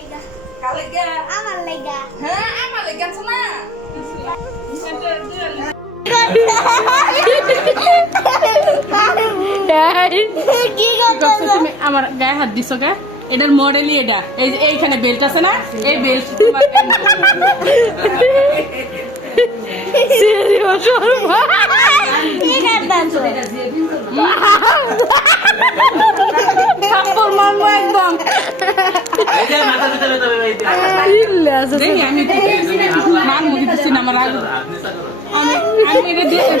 লেগা গে আমার লেগা হ্যাঁ গায়ে হাত দিছো গা এটার মডেলই এটা। এই যে এইখানে বেল্ট আছে না? এই বেল্ট কি করছ থাপ্পড় মারবো একদম দেখি আমি মারমু দিতেছি না আমার আগে আমি আমি এটা দিয়ে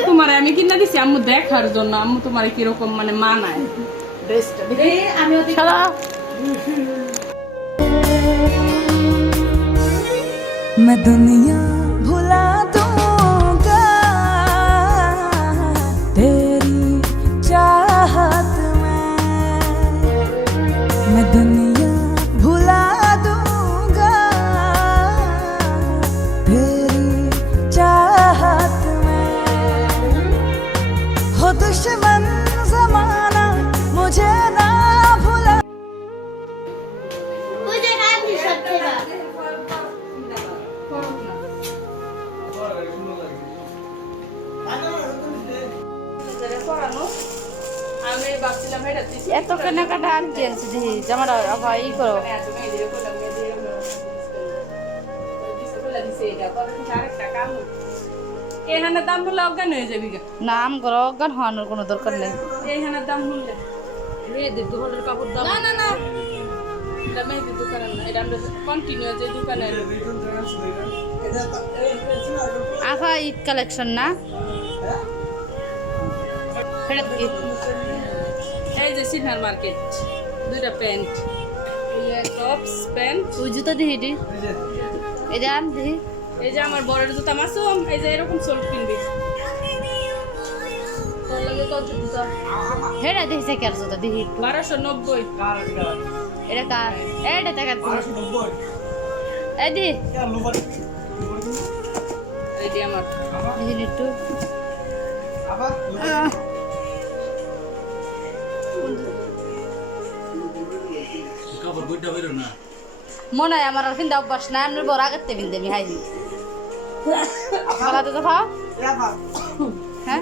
তোমার আমি কিনা দিছি আম্মু দেখার জন্য আম্মু তোমার কিরকম মানে মানায় ড্রেসটা দেখি আমি সারা मैं दुनिया दुश्मन जमाना मुझे ना भुला বুঝে কাঁদি সব থেকে আমি ভাবছিলাম এটা দিছি এত কেনাকাটা আনছি আনছি দেখি জামাটা আবার ই করো এখানে দাম বললে অজ্ঞান হয়ে যাবি গা। নাম করো অজ্ঞান হওয়ানোর কোনো দরকার নেই। এইখানে দাম বললে মেয়েদের দোকানের কাপড় দাম না না না। এটা মেয়েদের দোকানের না এটা আমরা কন্টিনিউ যে দোকানের আফা ঈদ কালেকশন না? এই যে সিনহার মার্কেট দুইটা প্যান্ট। টপস প্যান্ট ওই জুতো দিহি এটা দিহি। এই যে আমার বড়ের জুতা মাসুম এই যে এরকম সোল কিনবি। তোর লাগে কত জুতা। দিহি বারোশো নব্বই। এটা কার? এটা টাকা এই দি। এই যে আমার। দিহি একটু। মনে হয় আমার আর কিন্তু অভ্যাস না আমি বড় আগের বিন্দে আমি হাইনি গলাতে তো খাও? হ্যাঁ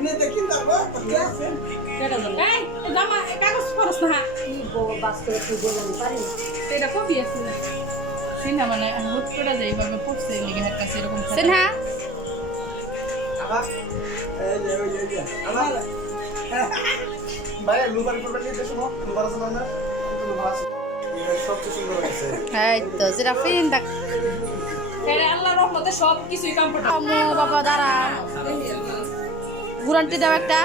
মানে এই তো যেটা ফিন দেখ। এরে আল্লাহর রহমতে সব কিছুই কমফোর্টেবল আম্মু বাবা দাঁড়া গুরান্টি দাও একটা।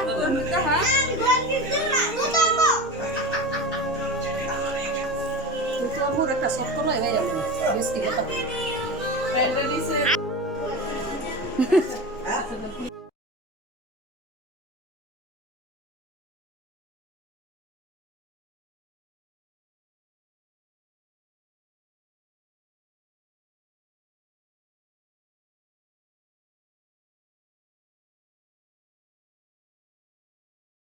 নয় বেশি কথা